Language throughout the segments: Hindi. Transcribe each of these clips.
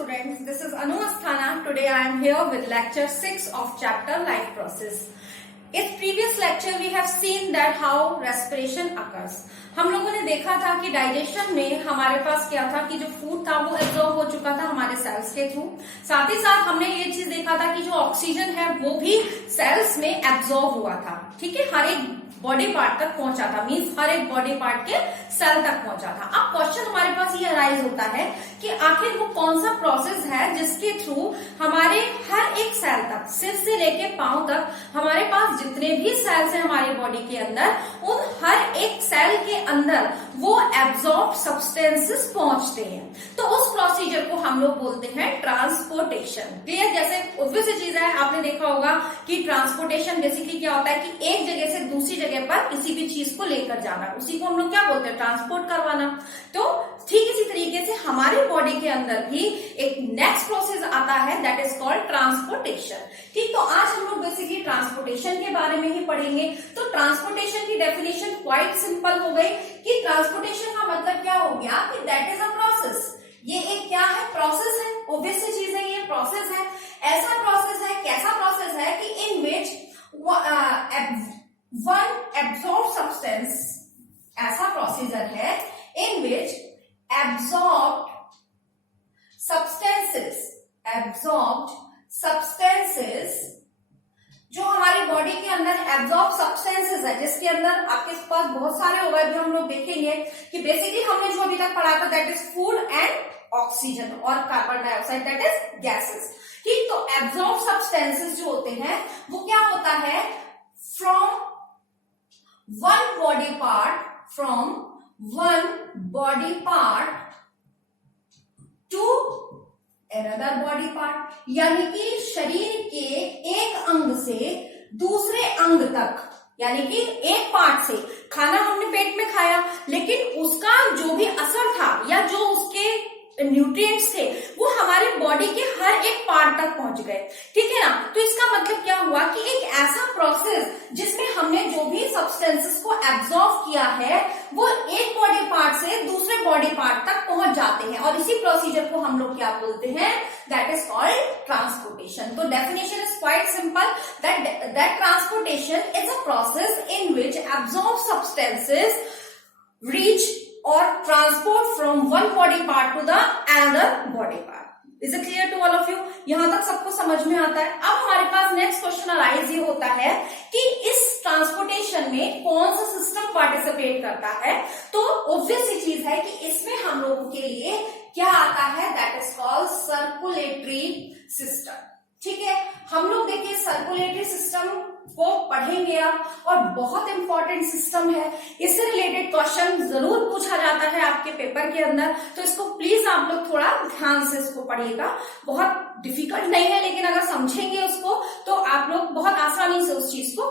students, this is Anu Asthana. Today I am here with lecture 6 of chapter life process. In previous lecture we have seen that how respiration occurs. हम लोगों ने देखा था कि डाइजेशन में हमारे पास क्या था कि जो फूड था वो एब्जॉर्ब हो चुका था हमारे सेल्स के थ्रू। साथ ही साथ हमने ये चीज देखा था कि जो ऑक्सीजन है वो भी सेल्स में एब्जॉर्ब हुआ था। ठीक है, हर एक बॉडी पार्ट तक पहुंचा था, मीन्स हर एक बॉडी पार्ट के सेल तक पहुंचा था। अब क्वेश्चन हमारे पास ये अराइज होता है कि आखिर वो कौन सा प्रोसेस है जिसके थ्रू हमारे हर एक सेल तक, सिर से लेके पांव तक, हमारे पास जितने भी सेल्स हैं हमारी बॉडी के अंदर, उन हर एक सेल के अंदर वो एब्जॉर्ब सब्सटेंसेस पहुंचते हैं। तो उस प्रोसीजर को हम लोग बोलते हैं ट्रांसपोर्टेशन। क्लियर? जैसे ऑब्वियस चीज है, आपने देखा होगा कि ट्रांसपोर्टेशन बेसिकली क्या होता है कि एक जगह से दूसरी जगह पर किसी भी चीज को लेकर जाना, उसी को हम लोग क्या बोलते हैं, ट्रांसपोर्ट करवाना। तो ठीक इसी तरीके से हमारी बॉडी के अंदर भी एक नेक्स्ट प्रोसेस आता है, दैट इज कॉल्ड ट्रांसपोर्टेशन। ठीक, तो आज हम लोग बेसिकली ट्रांसपोर्टेशन के बारे में ही पढ़ेंगे। तो ट्रांसपोर्टेशन की डेफिनेशन क्वाइट सिंपल हो गई कि ट्रांसपोर्टेशन का मतलब क्या हो गया कि दैट इज अ प्रोसेस। ये एक क्या है, प्रोसेस है, ऑब्वियस चीज है, ये प्रोसेस है। ऐसा प्रोसेस है, कैसा प्रोसेस है कि इन विच वन एब्जॉर्ब सब्सटेंस, ऐसा प्रोसीजर है इन विच एब्जॉर्ब्ड सब्सटेंसेस जो हमारी बॉडी के अंदर एब्जॉर्ब सब्सटेंसेस है, जिसके अंदर आपके पास बहुत सारे होगा, जो हम लोग देखेंगे कि बेसिकली हमने जो अभी तक पढ़ा था that is food and oxygen और carbon dioxide, that is gases. ठीक, तो एब्जॉर्ब सब्सटेंसेस जो होते हैं वो क्या होता है, from one body part two another body part, यानी कि शरीर के एक अंग से दूसरे अंग तक, यानी कि एक पार्ट से खाना हमने पेट में खाया, लेकिन उसका जो भी असर था या जो उसके न्यूट्रिएंट्स थे वो हमारे बॉडी के हर एक पार्ट तक पहुंच गए। ठीक है ना? तो इसका मतलब क्या हुआ कि एक ऐसा प्रोसेस जिसमें हमने जो भी सब्सटेंसेस को एब्जॉर्ब किया है वो एक बॉडी पार्ट से दूसरे बॉडी पार्ट तक पहुंच जाते हैं, और इसी प्रोसीजर को हम लोग क्या बोलते हैं, दैट इज कॉल्ड ट्रांसपोर्टेशन। तो definition is quite simple, that transportation is a process in which absorb substances reach or transport from one body part to the another body part. Is it clear to all of you? यहां तक सबको समझ में आता है। अब हमारे पास नेक्स्ट क्वेश्चन अराइज ये होता है कि इस ट्रांसपोर्टेशन में कौन सा सिस्टम पार्टिसिपेट करता है। तो ऑब्वियस सी चीज है कि इसमें हम लोगों के लिए क्या आता है, that is called circulatory system. ठीक है, हम लोग देखिए सर्कुलेटरी सिस्टम को पढ़ेंगे आप, और बहुत इंपॉर्टेंट सिस्टम है। इससे रिलेटेड क्वेश्चन जरूर पूछा जाता है आपके पेपर के अंदर, तो इसको प्लीज आप लोग थोड़ा ध्यान से इसको पढ़िएगा। बहुत डिफिकल्ट नहीं है, लेकिन अगर समझेंगे उसको तो आप लोग बहुत आसानी से उस चीज को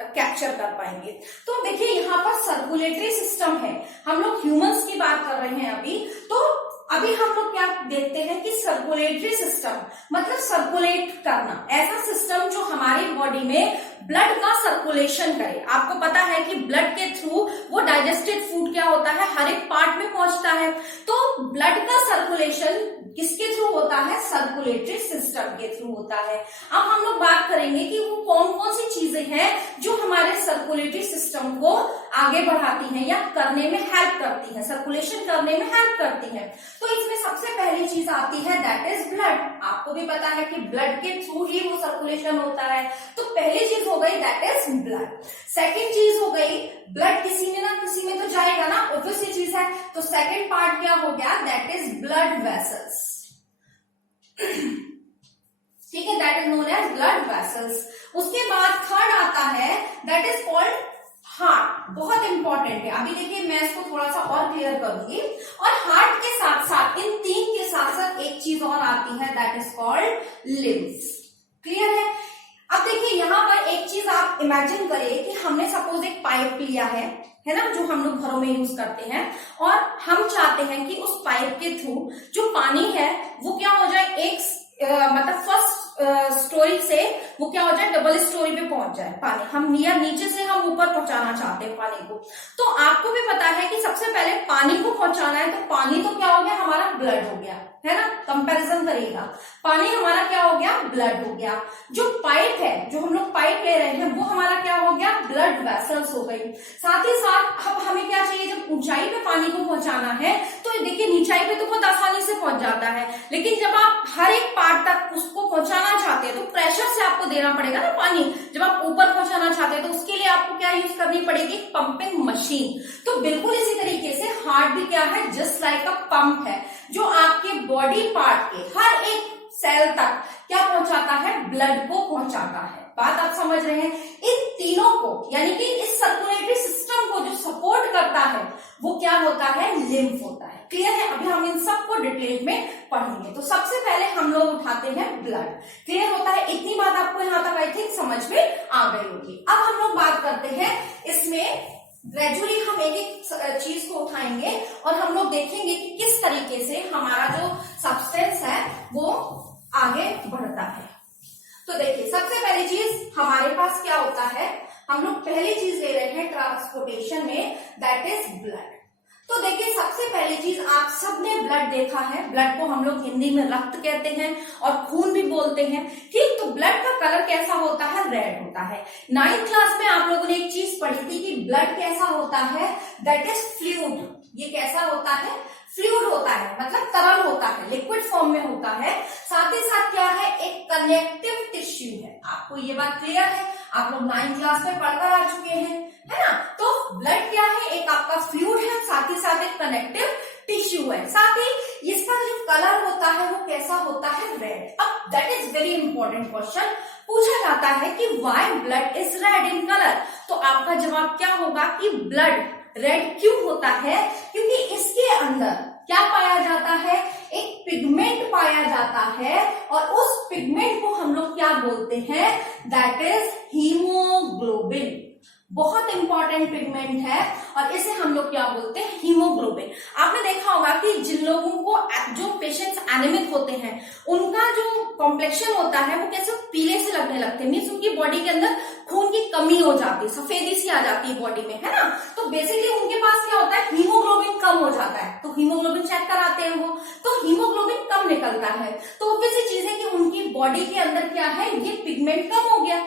कैप्चर कर पाएंगे। तो देखिए यहाँ पर सर्कुलेटरी सिस्टम है, हम लोग ह्यूमंस की बात कर रहे हैं अभी। तो अभी हम लोग क्या देखते हैं कि सर्कुलेटरी सिस्टम मतलब सर्कुलेट करना, ऐसा सिस्टम जो हमारी बॉडी में ब्लड का सर्कुलेशन करे। आपको पता है कि ब्लड के थ्रू वो डाइजेस्टेड फूड क्या होता है, हर एक पार्ट में पहुंचता है। तो ब्लड का सर्कुलेशन किसके थ्रू होता है, सर्कुलेटरी सिस्टम के थ्रू होता है। अब हम लोग बात करेंगे कि वो कौन कौन सी चीजें हैं जो हमारे सर्कुलेटरी सिस्टम को आगे बढ़ाती हैं या करने में हेल्प करती हैं, सर्कुलेशन करने में हेल्प करती हैं। तो इसमें सबसे पहली चीज आती है दैट इज ब्लड। आपको भी पता है कि ब्लड के थ्रू ही वो सर्कुलेशन होता है। तो पहली चीज हो गई दैट इज ब्लड। सेकेंड चीज हो गई, ब्लड किसी में ना किसी में तो जाएगा ना, ऑब्वियस चीज है। तो सेकेंड पार्ट क्या हो गया, दैट इज ब्लड वेसल्स। ठीक है, that is known as blood vessels. उसके बाद थर्ड आता है दैट इज कॉल्ड हार्ट। बहुत इंपॉर्टेंट है। अभी देखिए मैं इसको थोड़ा सा और क्लियर करूंगी। और हार्ट के साथ साथ, इन तीन के साथ साथ एक चीज और आती है दैट इज कॉल्ड लिम्फ्स। क्लियर है? अब देखिए यहाँ पर एक चीज आप इमेजिन करिए कि हमने सपोज एक पाइप लिया है ना, जो हम लोग घरों में यूज करते हैं, और हम चाहते हैं कि उस पाइप के थ्रू जो पानी है वो क्या हो जाए, एक मतलब फर्स्ट स्टोरी से वो क्या हो जाए, डबल स्टोरी पे पहुंच जाए पानी, हम या नीचे से हम ऊपर पहुंचाना चाहते हैं पानी को। तो आपको भी पता है कि सबसे पहले पानी को पहुंचाना है, तो पानी तो क्या हो गया, हमारा ब्लड हो गया, है ना, कंपैरिजन करिएगा, पानी हमारा क्या हो गया, ब्लड हो गया। जो पाइप है, जो हम लोग पाइप ले रहे हैं, वो हमारा क्या हो गया, ब्लड वेसल्स हो गई। साथ ही साथ अब हमें क्या चाहिए, जब ऊंचाई पे पानी को पहुंचाना है तो देखिए नीचाई पे तो बहुत आसानी से पहुंच जाता है, लेकिन जब आप हर एक पार्ट तक उसको पहुंचाना चाहते हैं तो प्रेशर से आपको देना पड़ेगा ना पानी। जब आप ऊपर पहुंचाना चाहते हैं तो उसके लिए आपको क्या यूज करनी पड़ेगी, पंपिंग मशीन। तो बिल्कुल इसी तरीके से हार्ट भी क्या है, जस्ट लाइक अ पंप है, जो आपके बॉडी पार्ट के हर एक सेल तक क्या पहुंचाता है, ब्लड को पहुंचाता है। बात आप समझ रहे हैं। इन तीनों को यानी कि इस सर्कुलेटरी सिस्टम को जो सपोर्ट करता है वो क्या होता है, लिम्फ होता है। क्लियर है। अभी हम इन सबको डिटेल में पढ़ेंगे। तो सबसे पहले हम लोग उठाते हैं ब्लड। क्लियर होता है। इतनी बात आपको यहाँ तक आई थिंक समझ में आ गई होगी। अब हम लोग बात करते हैं इसमें ग्रेजुअली हम एक एक चीज को उठाएंगे और हम लोग देखेंगे कि किस तरीके से हमारा जो सब्सटेंस है वो आगे बढ़ता है। तो देखिए सबसे पहली चीज हमारे पास क्या होता है, हम लोग पहली चीज ले रहे हैं ट्रांसपोर्टेशन में, दैट इज ब्लड। तो देखिए सबसे पहली चीज आप सबने ब्लड देखा है, ब्लड को हम लोग हिंदी में रक्त कहते हैं और खून भी बोलते हैं, ठीक। तो ब्लड का कलर कैसा होता है, रेड होता है। 9th क्लास में आप लोगों ने एक चीज पढ़ी थी कि ब्लड कैसा होता है, दैट इज फ्लूइड। ये कैसा होता है, फ्लूइड होता है, मतलब तरल होता है, लिक्विड फॉर्म में होता है। साथ ही साथ क्या है, एक कनेक्टिव टिश्यू है। आपको ये बात क्लियर है, आप लोग 9th क्लास में पढ़कर आ चुके हैं, है ना। तो ब्लड क्या है, एक आपका फ्लूइड है, साथ ही साथ एक कनेक्टिव टिश्यू है। साथ ही इसका जो कलर होता है वो कैसा होता है, रेड। अब that is very important question पूछा जाता है कि why blood is red in colour. तो आपका जवाब क्या होगा कि ब्लड रेड क्यों होता है, क्योंकि इसके अंदर क्या पाया जाता है, एक पिगमेंट पाया जाता है और उस पिगमेंट को हम लोग क्या बोलते हैं, दैट इज हीमोग्लोबिन। बहुत इंपॉर्टेंट पिगमेंट है और इसे हम लोग क्या बोलते हैं, हीमोग्लोबिन। आपने देखा होगा कि जिन लोगों को, जो पेशेंट्स एनीमिक होते हैं, उनका जो कॉम्प्लेक्शन होता है वो कैसे पीले से लगने लगते हैं, मीन्स उनकी बॉडी के अंदर खून की कमी हो जाती है, सफेदी सी आ जाती है बॉडी में, है ना। तो बेसिकली उनके पास क्या होता है, हीमोग्लोबिन कम हो जाता है। तो हीमोग्लोबिन चेक कराते हैं वो, तो हीमोग्लोबिन कम निकलता है। तो ऑब्वियस चीज है कि उनकी बॉडी के अंदर क्या है, ये पिगमेंट कम हो गया।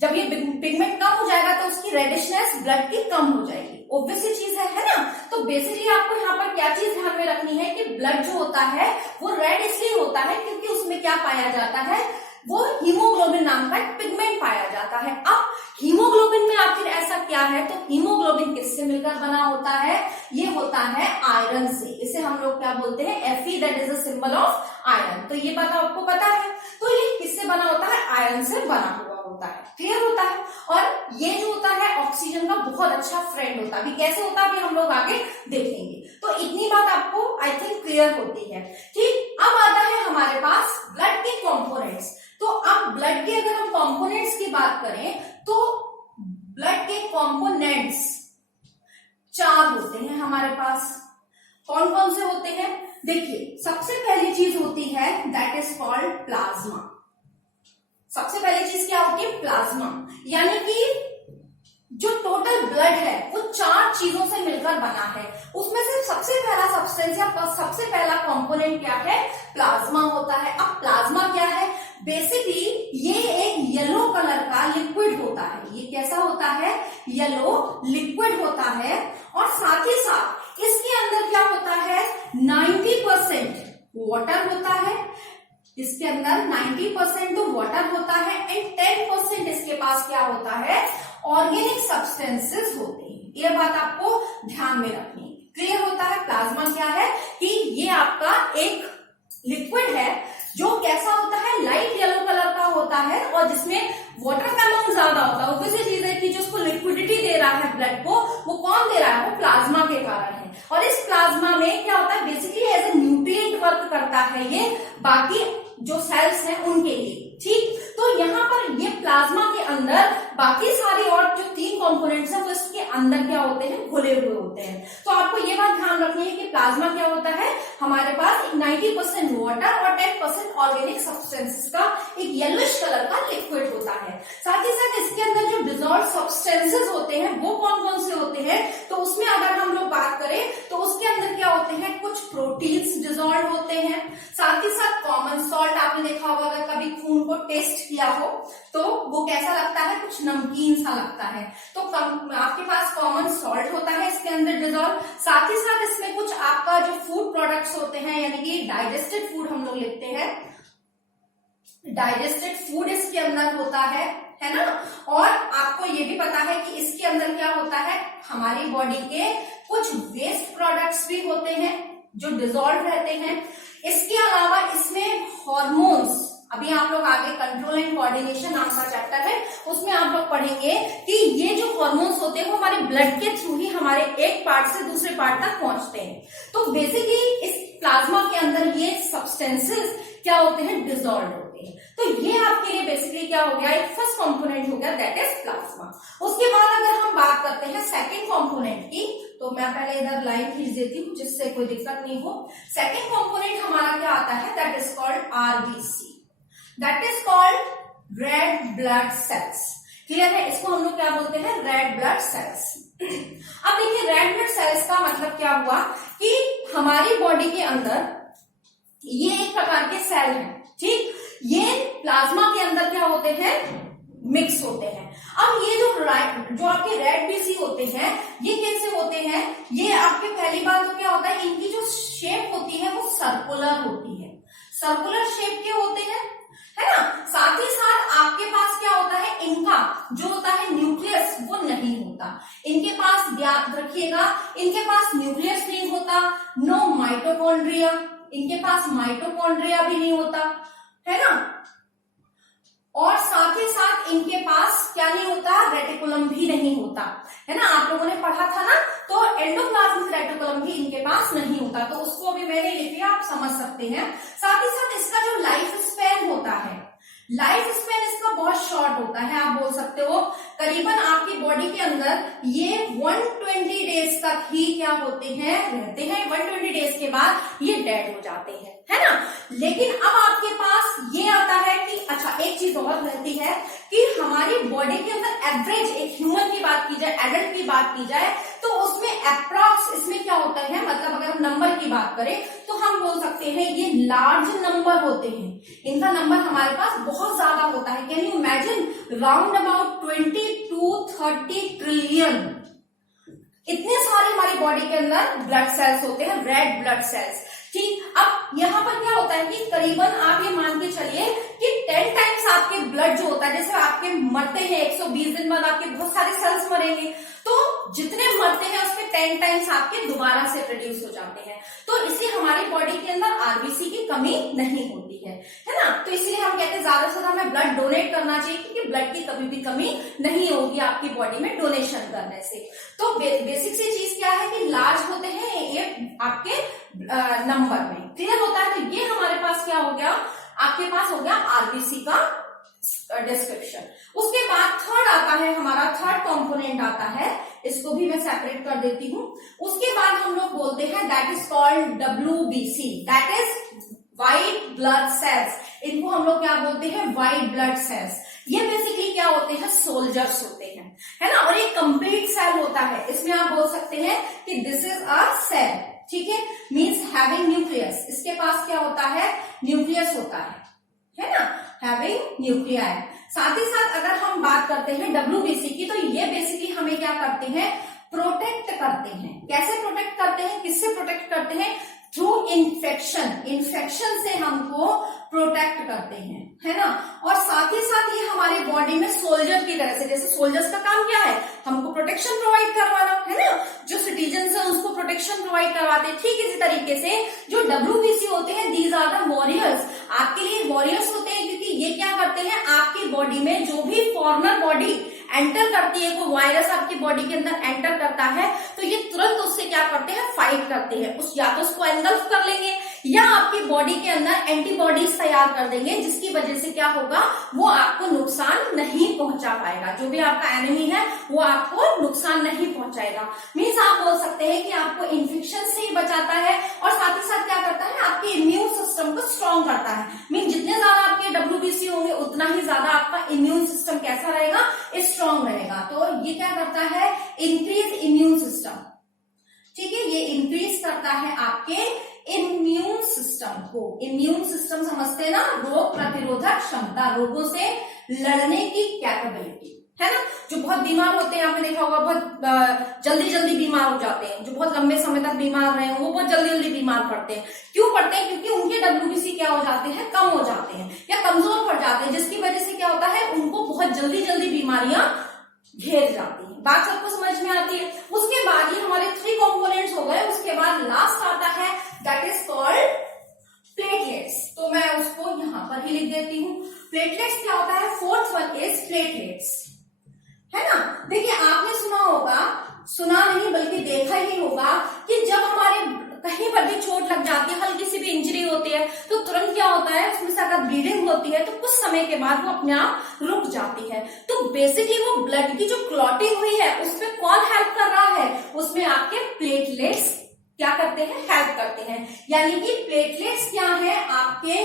जब ये पिगमेंट कम हो जाएगा तो उसकी रेडिशनेस ब्लड की कम हो जाएगी, ऑब्वियस चीज है ना। तो बेसिकली आपको यहाँ पर क्या चीज ध्यान में रखनी है कि ब्लड जो होता है वो रेड इसलिए होता है क्योंकि उसमें क्या पाया जाता है, वो हीमोग्लोबिन नाम का पिगमेंट पाया जाता है। अब हीमोग्लोबिन में आखिर ऐसा क्या है, तो हीमोग्लोबिन किससे मिलकर बना होता है, ये होता है आयरन से। इसे हम लोग क्या बोलते हैं, Fe, that is a symbol of iron. तो ये बात आपको पता है। तो ये किससे बना होता है, आयरन से बना हुआ होता है। क्लियर होता है। और ये जो होता है ऑक्सीजन का बहुत अच्छा फ्रेंड होता है। अभी कैसे होता है हम लोग आगे देखेंगे। तो इतनी बात आपको आई थिंक क्लियर होती है, ठीक। अब आता है हमारे पास ब्लड के कंपोनेंट्स। तो अब ब्लड के अगर हम कंपोनेंट्स की बात करें तो ब्लड के कंपोनेंट्स 4 होते हैं हमारे पास। कौन कौन से होते हैं, देखिए सबसे पहली चीज होती है दैट इज कॉल्ड प्लाज्मा। सबसे पहली चीज क्या होती है, प्लाज्मा। यानी कि जो टोटल ब्लड है वो 4 चीजों से मिलकर बना है। उसमें से सबसे पहला सब्सटेंस या सबसे पहला कंपोनेंट क्या है, प्लाज्मा होता है। अब प्लाज्मा क्या है, बेसिकली ये एक येलो कलर का लिक्विड होता है। ये कैसा होता है, येलो लिक्विड होता है। और साथ ही साथ इसके अंदर क्या होता है, 90% वाटर होता है। इसके अंदर 90% तो वाटर होता है एंड 10% इसके पास क्या होता है, ऑर्गेनिक सब्सटेंसेस होते हैं। ये बात आपको ध्यान में रखनी है। क्लियर होता है। प्लाज्मा क्या है कि ये आपका एक लिक्विड है जो कैसा होता है, लाइट येलो कलर का होता है और जिसमें वाटर का अमाउंट ज्यादा होता है। ऑब्वियसली चीज है कि जो उसको लिक्विडिटी दे रहा है ब्लड को, वो कौन दे रहा है, वो प्लाज्मा के कारण है। और इस प्लाज्मा में क्या होता है, basically as a nutrient work करता है ये बाकी जो सेल्स हैं उनके लिए, ठीक। तो यहाँ पर ये प्लाज्मा के अंदर बाकी सारे और जो 3 कंपोनेंट्स हैं वो इसके अंदर क्या होते हैं, घुले हुए होते हैं। तो आपको ये बात ध्यान रखनी है कि प्लाज्मा क्या होता है, हमारे पास 90% वाटर और 10% ऑर्गेनिक सब्सटेंसेस का एक येलोइश कलर का लिक्विड होता है। साथ ही साथ इसके अंदर जो डिजॉल्व सब्सटेंसेस होते हैं वो कौन कौन से होते हैं, तो उसमें अगर हम लोग बात करें तो उसके अंदर क्या होते हैं, कुछ प्रोटीन्स डिजॉल्व होते हैं, साथ ही साथ कॉमन सॉल्ट। आपने देखा होगा अगर कभी खून को टेस्ट किया हो तो वो कैसा लगता है, कुछ नमकीन सा लगता है, तो आपके पास कॉमन सॉल्ट होता है इसके अंदर डिजॉल्व। साथ ही साथ इसमें कुछ आपका जो फूड प्रोडक्ट्स होते हैं, यानी कि डाइजेस्टेड फूड हम लोग लिखते हैं, डाइजेस्टेड फूड इसके अंदर होता है ना। और आपको ये भी पता है कि इसके अंदर क्या होता है, हमारी बॉडी के कुछ वेस्ट प्रोडक्ट्स भी होते हैं जो डिजॉल्व रहते हैं। इसके अलावा इसमें हॉर्मोन्स, अभी आप लोग आगे कंट्रोल एंड कोऑर्डिनेशन नाम का चैप्टर है, उसमें आप लोग पढ़ेंगे कि ये जो हॉर्मोन्स होते हैं वो हमारे ब्लड के थ्रू ही हमारे एक पार्ट से दूसरे पार्ट तक पहुंचते हैं। तो बेसिकली इस प्लाज्मा के अंदर ये सब्सटेंसेस क्या होते हैं, डिजॉल्व होते हैं। तो ये आपके लिए बेसिकली क्या हो गया, एक फर्स्ट कंपोनेंट हो गया, दैट इज प्लाज्मा। उसके बाद अगर हम बात करते हैं सेकेंड कंपोनेंट की, तो मैं पहले इधर लाइन खींच देती हूँ जिससे कोई दिक्कत नहीं हो। सेकेंड कंपोनेंट हमारा क्या आता है, that is called RBC, that is called red blood cells. Clear है, इसको हम लोग क्या बोलते हैं, रेड ब्लड सेल्स। अब देखिए रेड ब्लड सेल्स का मतलब क्या हुआ कि हमारी बॉडी के अंदर ये एक प्रकार के सेल हैं, ठीक, ये प्लाज्मा के अंदर क्या होते हैं, मिक्स होते हैं। अब ये जो आपके रेड बीसी होते हैं ये कैसे होते हैं, ये आपके पहली बार तो क्या होता है, इनकी जो शेप होती है वो सर्कुलर होती है, सर्कुलर शेप के होते हैं, है ना। साथ ही साथ आपके पास क्या होता है, इनका जो होता है न्यूक्लियस वो नहीं होता इनके पास, याद रखिएगा, इनके पास न्यूक्लियस नहीं होता, नो माइटोकॉन्ड्रिया, इनके पास माइटोकॉन्ड्रिया भी नहीं होता, है ना। और साथ ही साथ इनके पास क्या नहीं होता, रेटिकुलम भी नहीं होता, है ना। आप लोगों ने पढ़ा था ना, तो एंडोप्लाज्मिक रेटिकुलम भी इनके पास नहीं होता, तो उसको भी मैंने लिख दिया, आप समझ सकते हैं। साथ ही साथ इसका जो लाइफ स्पैन होता है, लाइफ स्पैन इसका बहुत शॉर्ट होता है, आप बोल सकते हो करीबन आपकी बॉडी के अंदर ये 120 डेज तक ही क्या होते हैं, रहते हैं। 120 डेज के बाद ये डेड हो जाते हैं, है ना। लेकिन अब आपके पास ये आता है कि अच्छा एक चीज और रहती है कि हमारी बॉडी के अंदर एवरेज, एक ह्यूमन की बात की जाए, एडल्ट की बात की जाए, तो उसमें अप्रॉक्स इसमें क्या होता है, मतलब अगर हम नंबर की बात करें तो हम बोल सकते हैं ये लार्ज नंबर होते हैं, इनका नंबर हमारे पास बहुत ज्यादा होता है। Can you imagine, round about 20 to 30 trillion, इतने सारे हमारी बॉडी के अंदर ब्लड सेल्स होते हैं, रेड ब्लड सेल्स, ठीक। अब यहाँ पर क्या होता है कि करीबन आप ये मान के चलिए कि 10 टाइम्स आपके ब्लड जो होता है, जैसे आपके मरते हैं 120 दिन बाद आपके बहुत सारे सेल्स मरेंगे, तो जितने मरते हैं उसके 10 टाइम्स आपके दोबारा से प्रोड्यूस हो जाते हैं। तो इसलिए हमारी बॉडी के अंदर आरबीसी की कमी नहीं होती है ना। तो इसलिए हम कहते हैं ज्यादा से ज्यादा हमें ब्लड डोनेट करना चाहिए, क्योंकि ब्लड की कभी भी कमी नहीं होगी आपकी बॉडी में डोनेशन करने से। तो बेसिक सी चीज क्या है कि लार्ज होते हैं ये आपके नंबर में, क्लियर होता है। तो ये हमारे पास क्या हो गया, आपके पास हो गया आरबीसी का डिस्क्रिप्शन। उसके बाद थर्ड आता है हमारा, थर्ड कंपोनेंट आता है, इसको भी मैं सेपरेट कर देती हूँ। उसके बाद हम लोग बोलते हैं that is called WBC, that is white blood cells. इनको हम लोग क्या बोलते हैं, व्हाइट ब्लड सेल्स। ये बेसिकली क्या होते हैं, सोल्जर्स होते हैं, है ना। और एक कंप्लीट सेल होता है, इसमें आप बोल सकते हैं कि दिस इज अ सेल, ठीक है, मीन्स हैविंग न्यूक्लियस। इसके पास क्या होता है, न्यूक्लियस होता है ना, हैविंग न्यूक्लियाई। साथ ही साथ अगर हम बात करते हैं WBC की, तो ये बेसिकली हमें क्या करते हैं, प्रोटेक्ट करते हैं। कैसे प्रोटेक्ट करते हैं, किससे प्रोटेक्ट करते हैं, थ्रू इन्फेक्शन, इन्फेक्शन से हमको प्रोटेक्ट करते हैं, है ना। और साथ ही साथ ये हमारी बॉडी में सोल्जर की तरह से, जैसे सोल्जर्स का काम क्या है, हमको प्रोटेक्शन प्रोवाइड करवाना, है ना, जो सिटीजन है उसको प्रोटेक्शन प्रोवाइड करवाते हैं। ठीक इसी तरीके से जो WBC होते हैं, दीज आर द वॉरियर्स, आपके लिए वॉरियर्स होते हैं, क्योंकि ये क्या करते हैं, आपकी बॉडी में जो भी फॉरेनर बॉडी एंटर करती है, कोई वायरस आपकी बॉडी के अंदर एंटर करता है, तो ये तुरंत उससे क्या करते हैं, फाइट करते हैं। या तो उसको एंगल्फ कर लेंगे या आपकी बॉडी के अंदर एंटीबॉडीज तैयार कर देंगे, जिसकी वजह से क्या होगा, वो आपको नुकसान नहीं पहुंचा पाएगा। जो भी आपका एनिमी है वो आपको नुकसान नहीं पहुंचाएगा। मीन्स आप बोल सकते हैं कि आपको इन्फेक्शन से ही बचाता है, और साथ ही साथ क्या करता है, आपके सिस्टम को स्ट्रॉन्ग करता है। मीन जितने ज्यादा आपके WBC होंगे उतना ही ज्यादा आपका इम्यून सिस्टम कैसा रहेगा, स्ट्रॉन्ग रहेगा। तो ये क्या करता है, इंक्रीज इम्यून सिस्टम, ठीक है, ये इंक्रीज करता है आपके इम्यून सिस्टम को। इम्यून सिस्टम समझते हैं ना, रोग प्रतिरोधक क्षमता, रोगों से लड़ने की कैपेबिलिटी, है ना। जो बहुत बीमार होते हैं, आपने देखा होगा बहुत जल्दी जल्दी बीमार हो जाते हैं, जो बहुत लंबे समय तक बीमार रहे हैं वो बहुत जल्दी जल्दी बीमार पड़ते हैं। क्यों पड़ते हैं, क्योंकि उनके WBC क्या हो जाते हैं, कम हो जाते हैं या कमजोर पड़ जाते हैं, जिसकी वजह से क्या होता है, उनको बहुत जल्दी जल्दी बीमारियां घेर जाती है। बात सबको समझ में आती है। उसके बाद ये हमारे 3 कंपोनेंट्स हो गए। उसके बाद लास्ट आता है दैट इज कॉल्ड प्लेटलेट्स। तो मैं उसको यहां पर ही लिख देती हूं। प्लेटलेट्स क्या होता है, फोर्थ वन इज प्लेटलेट्स, है ना। देखिए आपने सुना होगा, सुना नहीं बल्कि देखा ही होगा कि जब हमारे कहीं पर भी चोट लग जाती है, हल्की सी भी इंजरी होती है, तो तुरंत क्या होता है, उसमें से अगर ब्लीडिंग होती है तो कुछ समय के बाद वो अपने आप रुक जाती है। तो बेसिकली वो ब्लड की जो क्लॉटिंग हुई है उसमें कौन हेल्प कर रहा है, उसमें आपके प्लेटलेट्स क्या करते हैं, हेल्प करते हैं। यानी कि प्लेटलेट्स क्या है आपके,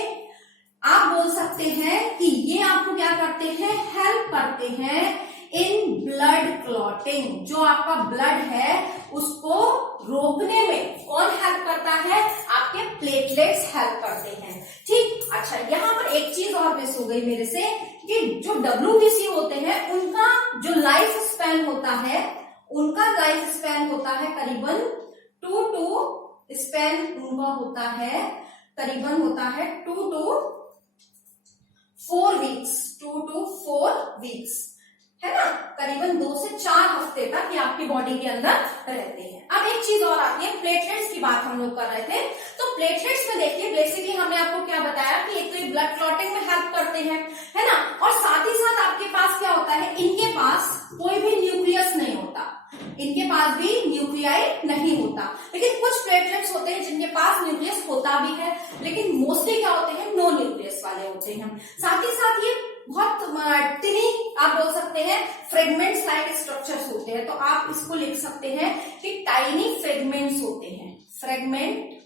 आप बोल सकते हैं कि ये आपको क्या करते हैं, हेल्प करते हैं इन ब्लड क्लॉटिंग। जो आपका ब्लड है उसको रोकने में कौन हेल्प करता है, आपके प्लेटलेट्स हेल्प करते हैं, ठीक। अच्छा, यहाँ पर एक चीज और मिस हो गई मेरे से कि जो WBC होते हैं उनका जो लाइफ स्पैन होता है, उनका लाइफ स्पैन होता है करीबन 2 to स्पैन उनका होता है करीबन होता है 2 to 4 वीक्स, 2 to 4 वीक्स, है ना। करीबन 2 से 4 हफ्ते तक ये आपकी बॉडी के अंदर रहते हैं। अब एक चीज और आती है, प्लेटलेट्स की बात हम लोग कर रहे थे। तो प्लेटलेट्स में देखिए बेसिकली हमने आपको क्या बताया कि एक तो ये ब्लड क्लॉटिंग में हेल्प करते हैं, है ना, और साथ ही साथ आपके पास क्या होता है, इनके पास कोई भी न्यूक्लियस नहीं होता, इनके पास भी न्यूक्लियाई नहीं होता। लेकिन कुछ प्लेटलेट्स होते हैं जिनके पास न्यूक्लियस होता भी है, लेकिन मोस्टली क्या होते हैं, नो न्यूक्लियस वाले होते हैं। साथ ही साथ ये बहुत टिनी, आप बोल सकते हैं फ्रेगमेंट्स लाइक स्ट्रक्चर्स होते हैं। तो आप इसको लिख सकते हैं कि टाइनी फ्रेगमेंट्स होते हैं, फ्रेगमेंट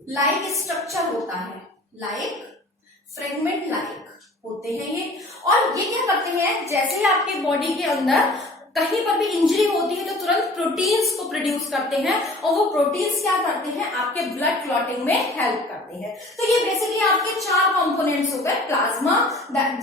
लाइक स्ट्रक्चर होता है, लाइक फ्रेगमेंट लाइक होते हैं ये। और ये क्या करते हैं, जैसे ही आपके बॉडी के अंदर कहीं पर भी इंजरी होती है तो तुरंत प्रोटीन्स को प्रोड्यूस करते हैं, और वो प्रोटीन्स क्या करते हैं, आपके ब्लड क्लॉटिंग में हेल्प करते हैं। तो ये बेसिकली आपके 4 कंपोनेंट्स हो गए, plasma,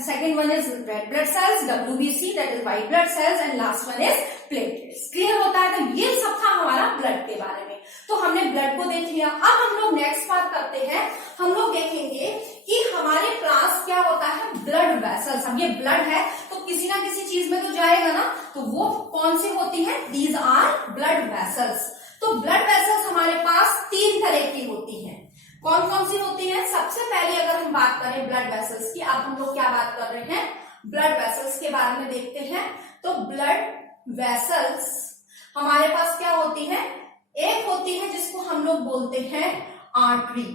second one is red blood cells, WBC that is white blood cells, and last one is platelets. Clear होता है। तो ये सब था हमारा ब्लड के बारे में। तो हमने ब्लड को देख लिया। अब हम लोग नेक्स्ट बात करते हैं, हम लोग देखेंगे कि हमारे पास क्या होता है, ब्लड वेसल्स। अब ये ब्लड है तो किसी ना किसी चीज में तो जाएगा ना, तो वो कौन सी होती है, दीज आर ब्लड वेसल्स। तो ब्लड वेसल्स हमारे पास 3 तरह की होती हैं। कौन कौन सी होती है, सबसे पहले अगर हम बात करें ब्लड वेसल्स की, अब हम लोग क्या बात कर रहे हैं, ब्लड वेसल्स के बारे में देखते हैं। तो ब्लड वेसल्स हमारे पास क्या होती है, एक होती है जिसको हम लोग बोलते हैं आर्टरी,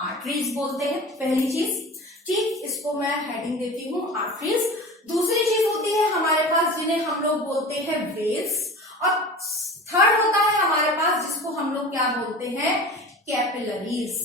आर्टरीज बोलते हैं पहली चीज, ठीक। इसको मैं हेडिंग देती हूँ, आर्टरीज। दूसरी चीज होती है हमारे पास जिन्हें हम लोग बोलते हैं वेन्स, और थर्ड होता है हमारे पास जिसको हम लोग क्या बोलते हैं, कैपिलरीज,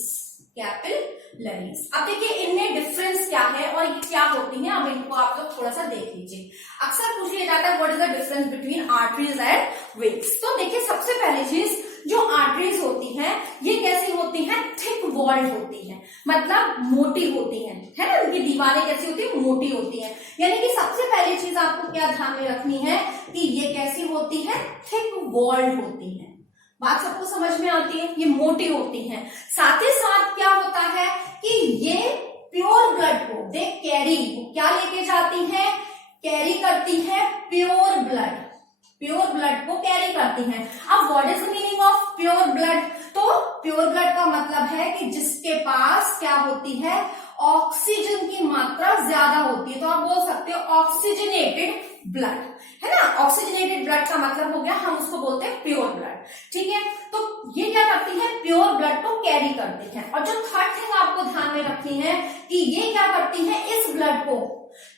कैपिलरीज। अब देखिए इनमें डिफरेंस क्या है और ये क्या होती हैं, अब इनको आप लोग थोड़ा सा देख लीजिए। अक्सर पूछ लिया जाता है what is the difference between arteries and veins. तो देखिए सबसे पहली चीज, जो आर्टरीज होती हैं ये कैसी होती हैं, थिक वॉल्ड होती हैं, मतलब मोटी होती हैं, है ना। उनकी दीवारें कैसी होती है, मोटी होती हैं। यानी कि सबसे पहली चीज आपको क्या ध्यान में रखनी है कि ये कैसी होती है, थिक वॉल्ड होती है। बात सबको समझ में आती है, ये मोटी होती हैं। साथ ही साथ क्या होता है कि ये प्योर ब्लड को दे कैरी, क्या लेके जाती हैं, कैरी करती है प्योर ब्लड, प्योर ब्लड को कैरी करती हैं। अब what is the meaning of pure blood, तो प्योर ब्लड का मतलब है कि जिसके पास क्या होती है, ऑक्सीजन की मात्रा ज्यादा होती है। तो आप बोल सकते हो ऑक्सीजनेटेड ब्लड, है ना। ऑक्सीजनेटेड ब्लड का मतलब हो गया, हम उसको बोलते हैं प्योर ब्लड, ठीक है। तो ये क्या करती है, प्योर ब्लड को कैरी करती है। और जो थर्ड थिंग आपको ध्यान में रखनी है कि ये क्या करती है, इस ब्लड को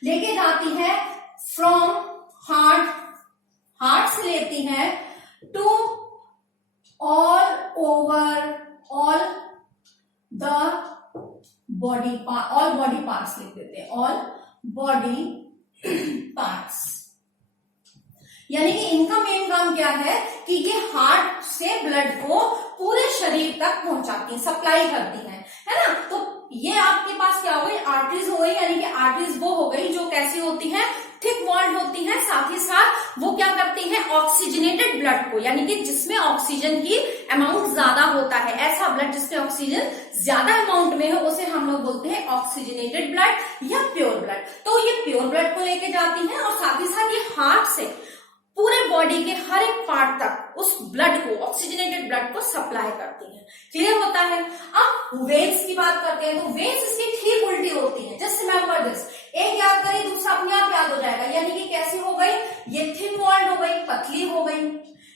लेके जाती है फ्रॉम हार्ट, हार्ट से लेती है to all over all the body part, all body parts लिख देते हैं, ऑल बॉडी पार्ट्स। यानी कि इनका मेन काम क्या है कि ये हार्ट से ब्लड को पूरे शरीर तक पहुंचाती है, सप्लाई करती है ना। तो ये आपके पास क्या हो गई, आर्टरीज हो गई, यानी कि आर्टरीज वो हो गई जो कैसी होती है, थिक वॉल्ड होती है, साथ ही साथ वो क्या करती है, ऑक्सीजनेटेड ब्लड को, यानी कि जिसमें ऑक्सीजन की अमाउंट ज्यादा होता है, ऐसा ब्लड जिसमें ऑक्सीजन ज्यादा अमाउंट में हो उसे हम लोग बोलते हैं ऑक्सीजनेटेड ब्लड या प्योर ब्लड। तो ये प्योर ब्लड को लेके जाती है और साथ ही साथ ये हार्ट से पूरे बॉडी के हर एक पार्ट तक उस ब्लड को, ऑक्सीजनेटेड ब्लड को सप्लाई करती है। क्लियर होता है। अब वेन्स की बात करते हैं, तो वेन्स इसकी ठीक उल्टी होती है। जस्ट रिमेंबर दिस, एक याद करें दूसरा अपने आप याद हो जाएगा। यानी कि कैसी हो गई, ये थिन वॉल्ड हो गई, पतली हो गई,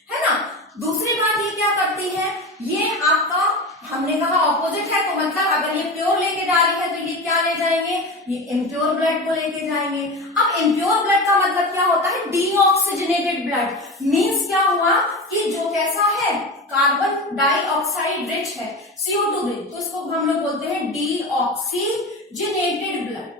है ना। दूसरी बात ये क्या करती है, ये आपका हमने कहा ऑपोजिट है, तो मतलब अगर ये प्योर लेके जा रही है तो ये क्या ले जाएंगे, ये इम्प्योर ब्लड को लेके जाएंगे। अब इम्प्योर ब्लड का मतलब क्या होता है, डीऑक्सीजनेटेड ब्लड। मींस क्या हुआ कि जो कैसा है, कार्बन डाइऑक्साइड रिच है, CO2 रिच, तो इसको हम लोग बोलते हैं डीऑक्सीजनेटेड ब्लड,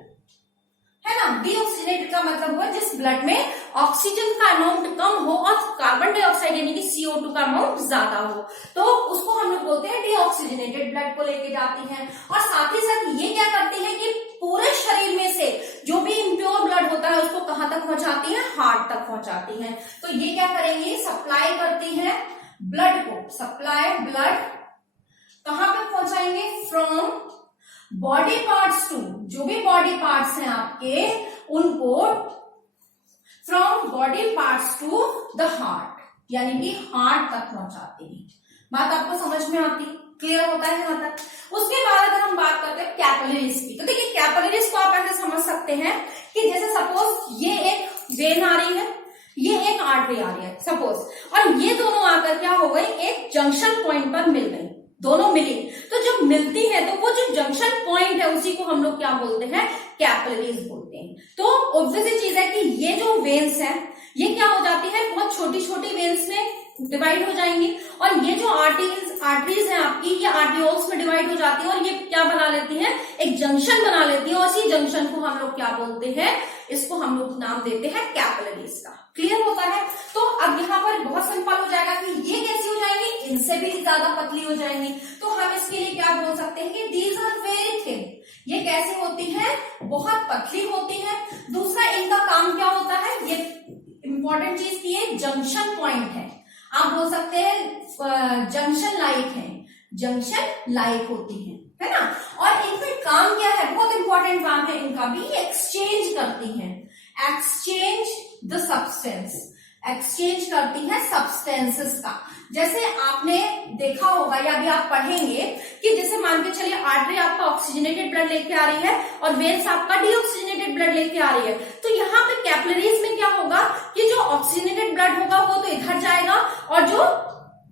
है ना। डीऑक्सीजनेटेड का मतलब हुआ जिस ब्लड में ऑक्सीजन का अमाउंट कम हो और कार्बन डाइऑक्साइड यानी कि CO2 का अमाउंट ज्यादा हो, तो उसको हम लोग बोलते हैं डीऑक्सीजनेटेड ब्लड को लेके जाती है। और साथ ही साथ ये क्या करती है कि पूरे शरीर में से जो भी इम्प्योर ब्लड होता है उसको कहां तक पहुंचाती है, हार्ट तक पहुंचाती है। तो ये क्या करेंगी, सप्लाई करती है ब्लड को, सप्लाई ब्लड कहां पे पहुंचाएंगे, फ्रॉम बॉडी पार्ट्स टू, जो भी बॉडी पार्ट्स हैं आपके उनको from body parts to the heart, यानी कि हार्ट तक पहुंचाती है। बात आपको समझ में आती, क्लियर होता है यहाँ तक। उसके बाद अगर हम बात करते हैं कैपिलरीज की, तो देखिए कैपिलरीज को आप ऐसे समझ सकते हैं कि जैसे सपोज ये एक वेन आ रही है, ये एक आर्टरी आ रही है सपोज, और ये दोनों आकर क्या हो गई, एक जंक्शन पॉइंट पर मिल गई, दोनों मिली। तो जब मिलती है तो वो जो जंक्शन पॉइंट है उसी को हम लोग क्या बोलते हैं, कैपिलरीज बोलते हैं। तो ऑब्वियस चीज है कि ये जो वेन्स है ये क्या हो जाती है, बहुत छोटी छोटी वेन्स में डिवाइड हो जाएंगी, और ये जो आर्टरीज है आपकी, ये आर्टियोल्स में डिवाइड हो जाती है और ये क्या बना लेती है, एक जंक्शन बना लेती है, और इसी जंक्शन को हम लोग क्या बोलते हैं, इसको हम लोग नाम देते हैं कैपिलरीज का। क्लियर होता है। तो अब यहाँ पर बहुत सिंपल हो जाएगा कि ये कैसी हो जाएंगी, इनसे भी ज्यादा पतली हो जाएंगी। तो हम इसके लिए क्या बोल सकते हैं कि दीज आर वेरी थिन, ये कैसी होती है, बहुत पतली होती है। दूसरा इनका काम क्या होता है, ये इंपॉर्टेंट चीज की है, जंक्शन पॉइंट है, आप बोल सकते हैं जंक्शन लाइक है, जंक्शन लाइक होती है ना। और इनका काम क्या है, बहुत इंपॉर्टेंट काम है इनका भी, एक्सचेंज करती है, एक्सचेंज द सब्सटेंस, एक्सचेंज करती है सब्सटेंसेस का। जैसे आपने देखा होगा या भी आप पढ़ेंगे कि जैसे मान के चलिए आर्टरी आपका ऑक्सीजनेटेड ब्लड लेके आ रही है और वेन्स आपका डीऑक्सीजनेटेड ब्लड लेके आ रही है, तो यहाँ पे कैपिलरीज में क्या होगा कि जो ऑक्सीजनेटेड ब्लड होगा वो तो इधर जाएगा, और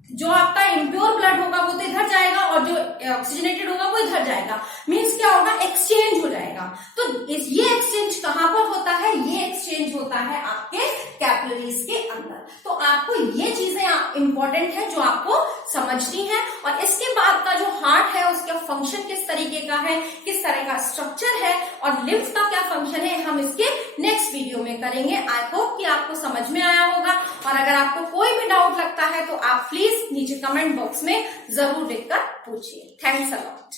जो आपका इम्प्योर ब्लड होगा वो तो इधर जाएगा, और जो ऑक्सीजनेटेड होगा वो इधर जाएगा। मींस क्या होगा, एक्सचेंज हो जाएगा। तो ये एक्सचेंज कहां पर होता है, ये एक्सचेंज होता है आपके कैपिलरीज के अंदर। तो आपको ये चीजें इंपॉर्टेंट है जो आपको समझनी है। और इसके बाद का जो हार्ट है उसका फंक्शन किस तरीके का है, किस तरह का स्ट्रक्चर है, और लिम्फ का क्या फंक्शन है, हम इसके नेक्स्ट वीडियो में करेंगे। आई होप कि आपको समझ में आया होगा। और अगर आपको कोई भी डाउट लगता है तो आप प्लीज नीचे कमेंट बॉक्स में जरूर लिखकर पूछिए। Thanks a lot.